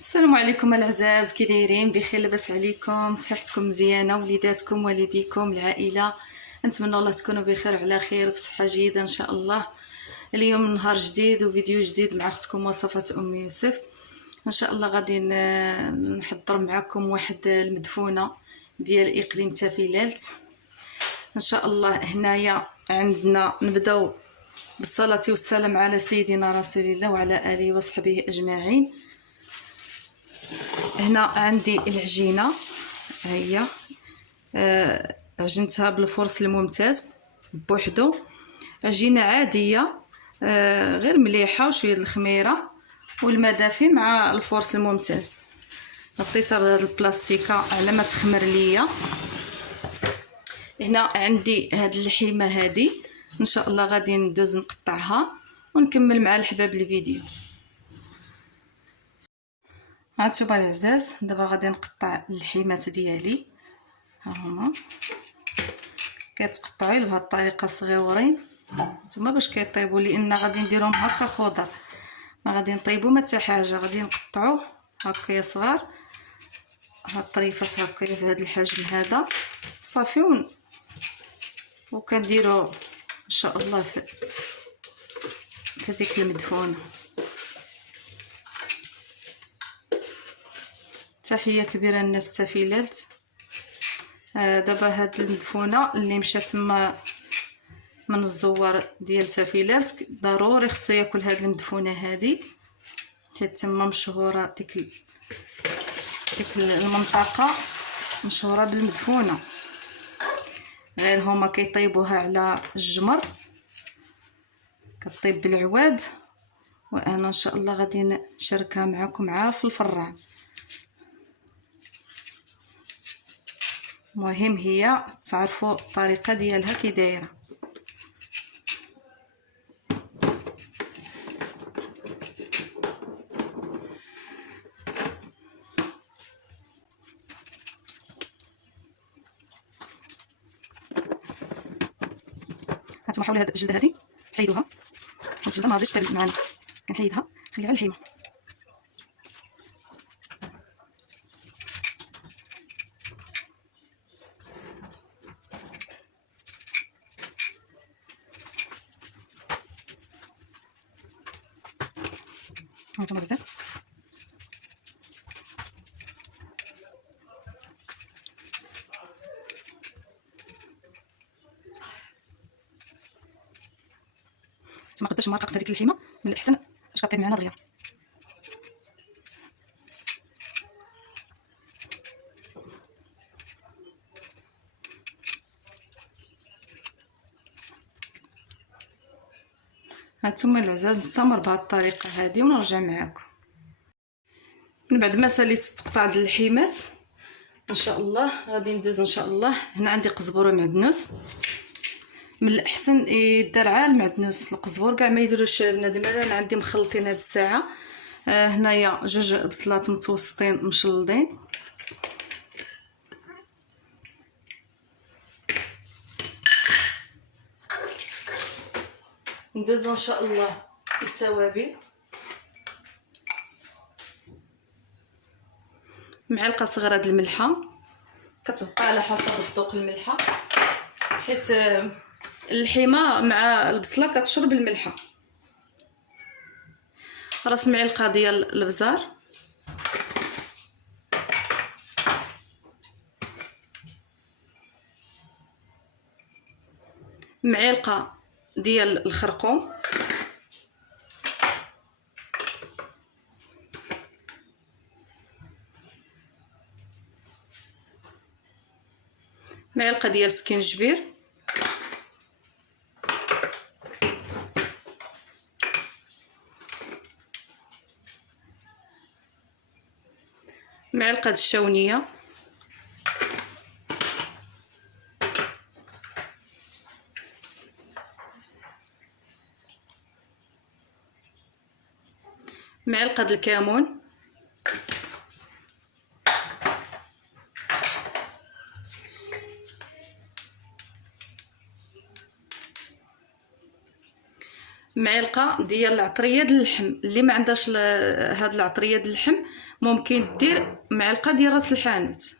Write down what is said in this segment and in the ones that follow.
السلام عليكم العزاز، كي دايرين؟ بخير؟ لاباس عليكم؟ صحتكم مزيانه؟ وليداتكم والديكم العائله نتمنى الله تكونوا بخير وعلى خير وفي صحه جيده ان شاء الله. اليوم نهار جديد وفيديو جديد مع اختكم وصفات ام يوسف. ان شاء الله غادي نحضر معكم واحد المدفونه ديال اقليم تافيلالت ان شاء الله. هنايا عندنا نبداو بالصلاه والسلام على سيدنا رسول الله وعلى اله وصحبه اجمعين. هنا عندي العجينه، هي عجنتها بالفرص الممتاز بوحدو، عجينه عاديه غير مليحه وشويه الخميره والماء دافي مع الفرص الممتاز. غطيتها بهذا البلاستيكه على ما تخمر ليا. هنا عندي هاد اللحيمه هذه ان شاء الله غادي ندوز نقطعها ونكمل مع الحباب الفيديو. هانتوما العزاز، دابا غادي نقطع اللحيمات ديالي. ها هما كيتقطعوا بهذه الطريقه صغيورين نتوما باش كيطيبوا، لان غادي نديرهم هكا خضر، ما غادي نطيبوا ما حتى حاجه، غادي نقطعوه هكا صغار، هاد الطريفات هكا في هذا الحجم هذا صافي. وكنديروا ان شاء الله في ديك المدفونه. تحيه كبيره للناس تافيلالت. دابا هاد المدفونه اللي مشات من الزوار ديال تافيلالت ضروري خصو ياكل هاد المدفونه هادي، حيت تما مشهوره ديك المنطقه مشهوره بالمدفونه. غير هما كيطيبوها على الجمر، كطيب بالعواد، وانا ان شاء الله غادي نشاركها معكم عا في الفران. مهم هي تعرفوا الطريقه ديالها كي دايره. هانتوما حاولوا هاد الجلده هادي تحيدوها، هاد الجلده ما غاديش تبلع معنا، كنحيدها نخليها الحيمه. هانتوما بزاف ما قدرش مرقت هذيك اللحيمه، من الاحسن باش كطيب معنا دغيا. هانتوما العزاز، نستمر بهذه الطريقه هذه ونرجع معكم من بعد ما ساليت تقطع د اللحيمات. ان شاء الله غادي ندوز ان شاء الله. هنا عندي قزبر ومعدنوس، من الاحسن يدار عا المعدنوس، القزبر كاع ما يديروش بنادم. انا عندي مخلطين هاد الساعه. هنايا جوج بصلات متوسطين مشلضين، ندوزو ان شاء الله التوابل. معلقه صغيره د الملحه، كتبقى على حسب الذوق الملحه، حيت اللحيمه مع البصله كتشرب الملحه. راس معلقه ديال الابزار، معلقه ديال الخرقوم، معلقه ديال سكينجبير، معلقه الشونيه، معلقه الكمون، معلقه ديال العطريه د اللحم. اللي ما عندهاش هاد العطريه د اللحم ممكن دير معلقه ديال راس الحانوت.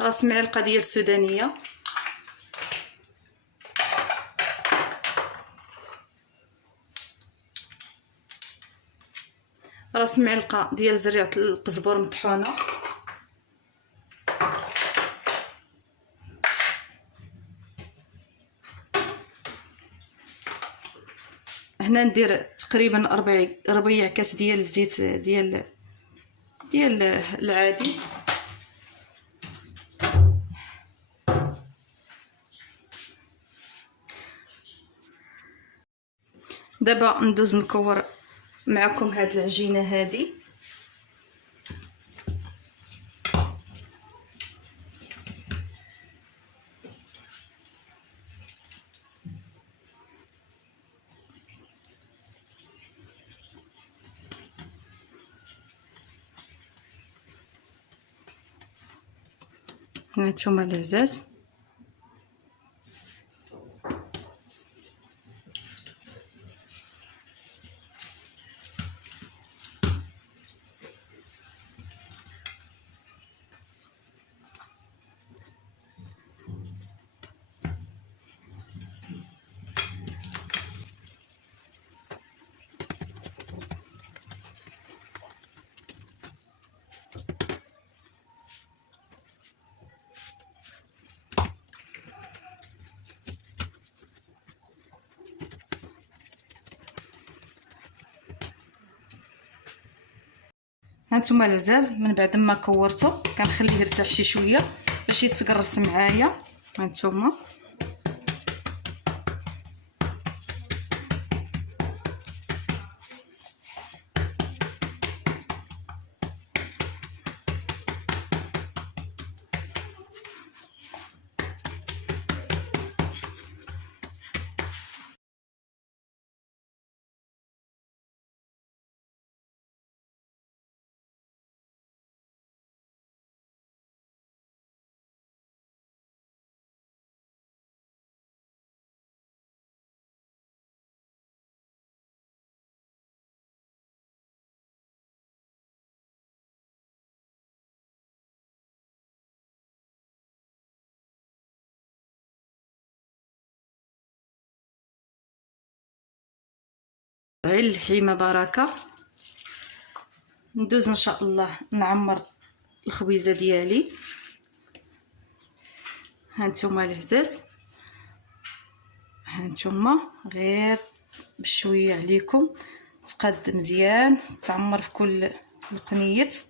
راس معلقه ديال السودانيه، راس معلقه ديال زريعه القزبر مطحونه، هنا ندير تقريبا ربيع كاس ديال الزيت ديال العادي. دابا ندوز نكور معكم هاد العجينه هادي. هانتوما العزاز، هانتوما العزاز من بعد ما كورته كنخليه يرتاح شي شويه باش يتقرص معايا. هانتوما غير الحيمه بركه. ندوز ان شاء الله نعمر الخبيزه ديالي. هانتوما العزاز، هانتوما غير بشويه عليكم تقاد مزيان تعمر في كل القنيت.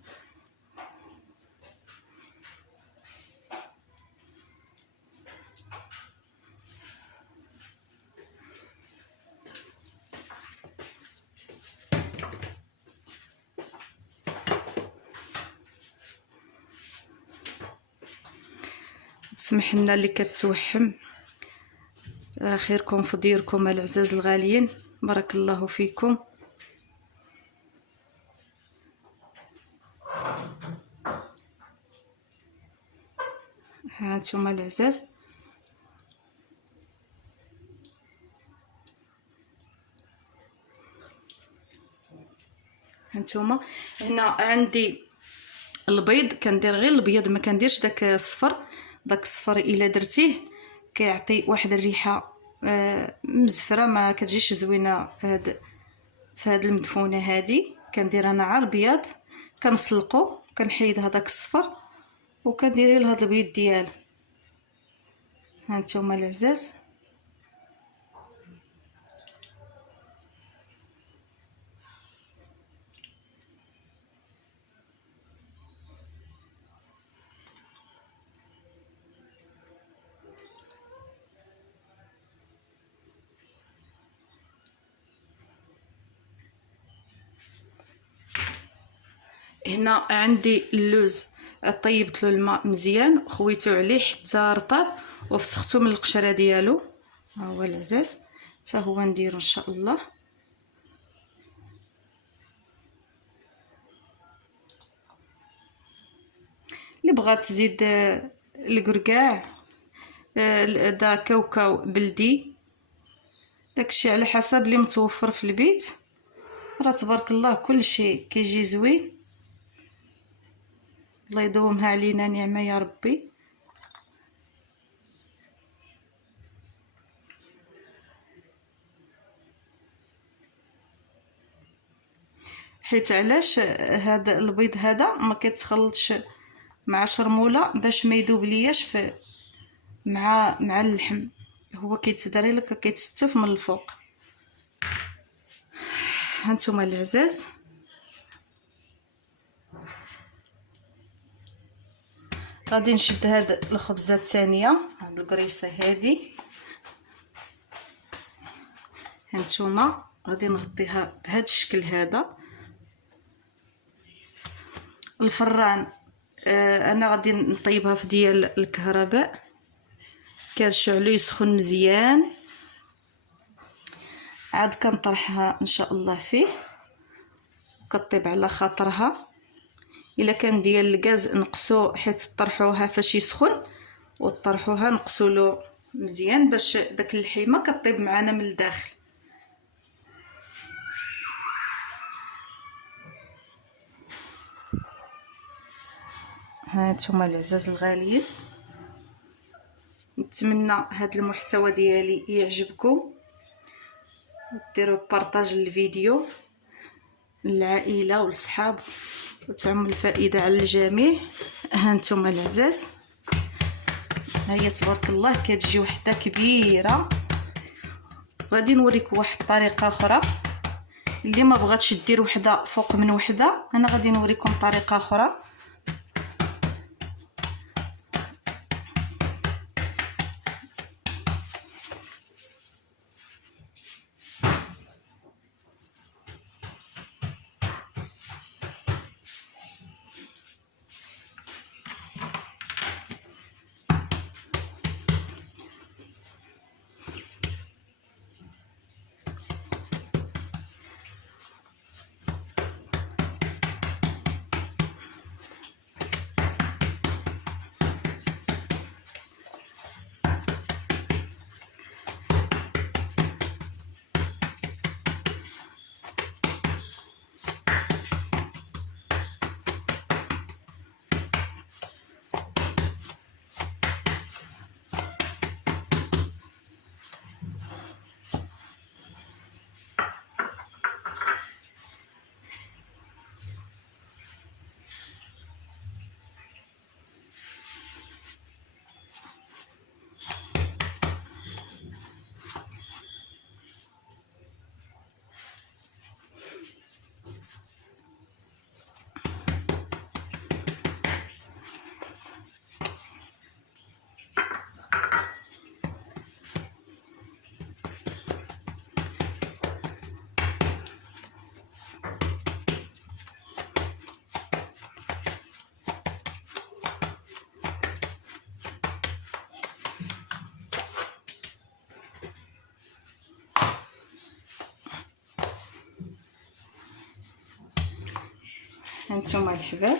تسمح لنا اللي كتوحم، خيركم في ديركم العزاز الغاليين، بارك الله فيكم. هانتوما العزاز، هانتوما هنا عندي البيض، كندير غير الابيض ما كنديرش داك الصفر. داك الصفر الا درتيه كيعطي واحد الريحه مزفره ما كتجيش زوينه في هاد المدفونه هادي. كندير انا على البياض كنسلقو كنحيد هذاك الصفر وكنديري لهاد البيض ديالو. هانتوما العزاز، هنا عندي اللوز طيبت له الماء مزيان خويته عليه حتى رطب وفسختو من القشره ديالو. ها هو العزاز، حتى هو نديرو ان شاء الله. اللي بغات تزيد القرقاع، دا كاوكاو بلدي، داكشي على حسب اللي متوفر في البيت. راه تبارك الله كل شيء كيجي زوين. الله يدومها علينا نعمه يا ربي. حيت علاش هذا البيض هذا ما كيتخلطش مع شرموله باش ما يذوب لياش في مع اللحم، هو كيتداري لك كيتستف من الفوق. هانتوما العزاز، غادي نشد هاد الخبزه الثانيه، هاد القريصه هادي. هانتوما غادي نغطيها بهذا الشكل هذا. الفران انا غادي نطيبها في ديال الكهرباء، كنشعلو يسخن مزيان، عاد كنطرحها ان شاء الله فيه وكطيب على خاطرها. الا كان ديال الغاز نقصو، حيت طرحوها فاش يسخن وطرحوها نقصوا له مزيان باش داك اللحيمه كطيب معنا من الداخل. هانتوما العزاز الغاليين، نتمنى هذا المحتوى ديالي يعجبكم، ديروا بارطاج الفيديو للعائله والصحاب وتعم الفائده على الجميع. هانتوما العزاز، هي تبارك الله كتجي وحده كبيره. غادي نوريكم واحد الطريقه اخرى، اللي ما بغاتش دير وحده فوق من وحده، انا غادي نوريكم طريقه اخرى. هانتوما الحباب،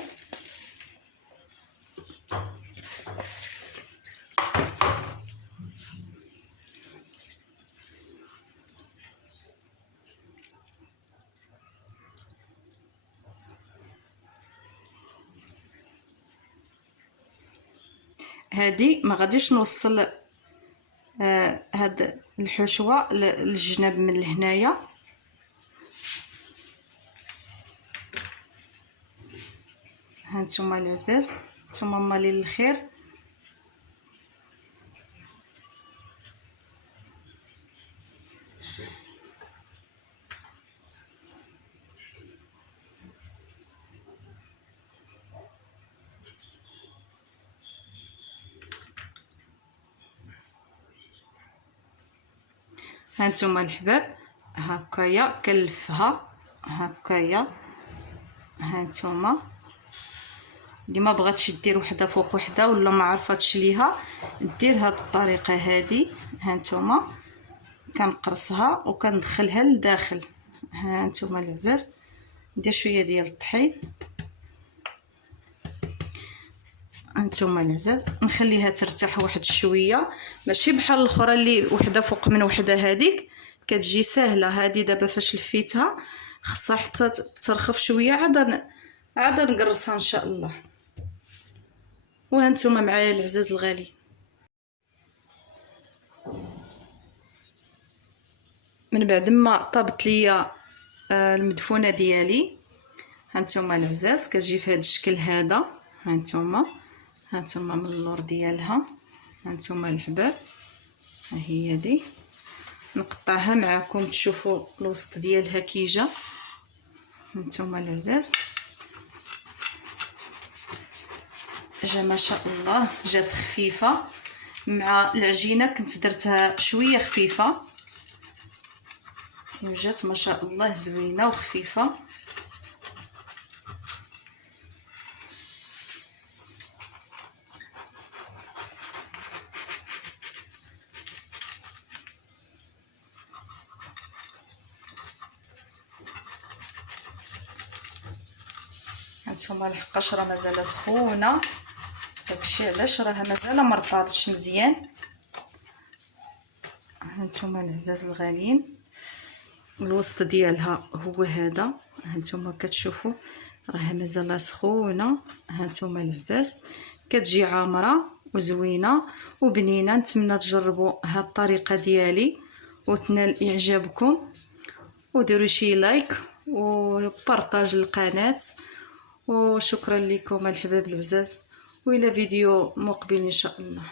هادي ما غاديش نوصل هاد الحشوه للجناب من هنايا. هانتوما العزاز، نتوما مالين الخير. هانتوما الحباب، هكايا كنلفها هكايا. هانتوما اللي ما بغاتش دير وحده فوق وحده ولا ما عرفتش ليها، دير هاد الطريقه هادي. هانتوما كنقرصها وكندخلها لداخل. هانتوما العزاز، ندير شويه ديال الطحين هانتوما العزاز نخليها ترتاح واحد شويه، ماشي بحال الاخرى اللي وحده فوق من وحده. هذيك كتجي سهله، هذه دابا فاش لفيتها خصها حتى ترخف شويه، عاد نقرصها ان شاء الله. وهانتوما معايا العزاز الغالي، من بعد ما طابت ليا المدفونه ديالي، هانتوما العزاز كتجي في هذا الشكل هذا. هانتوما من اللور ديالها، هانتوما الحباب، ها هي دي. نقطعها معكم تشوفوا الوسط ديالها كي جا. هانتوما العزاز جا ما شاء الله، جات خفيفه مع العجينه، كنت درتها شويه خفيفه وجات ما شاء الله زوينه وخفيفه. هانتوما لحقاش راه مازال سخونه، داكشي علاش راها مازال ما رطابتش مزيان. هانتوما العزاز الغاليين، الوسط ديالها هو هذا، هانتوما كتشوفوا راها مازال سخونه. هانتوما العزاز كتجي عامره وزوينه وبنينه. نتمنى تجربوا هاد الطريقه ديالي وتنال اعجابكم، وديروا شي لايك وبارطاج القناه. وشكرا لكم الحباب العزاز، والى فيديو مقبل ان شاء الله.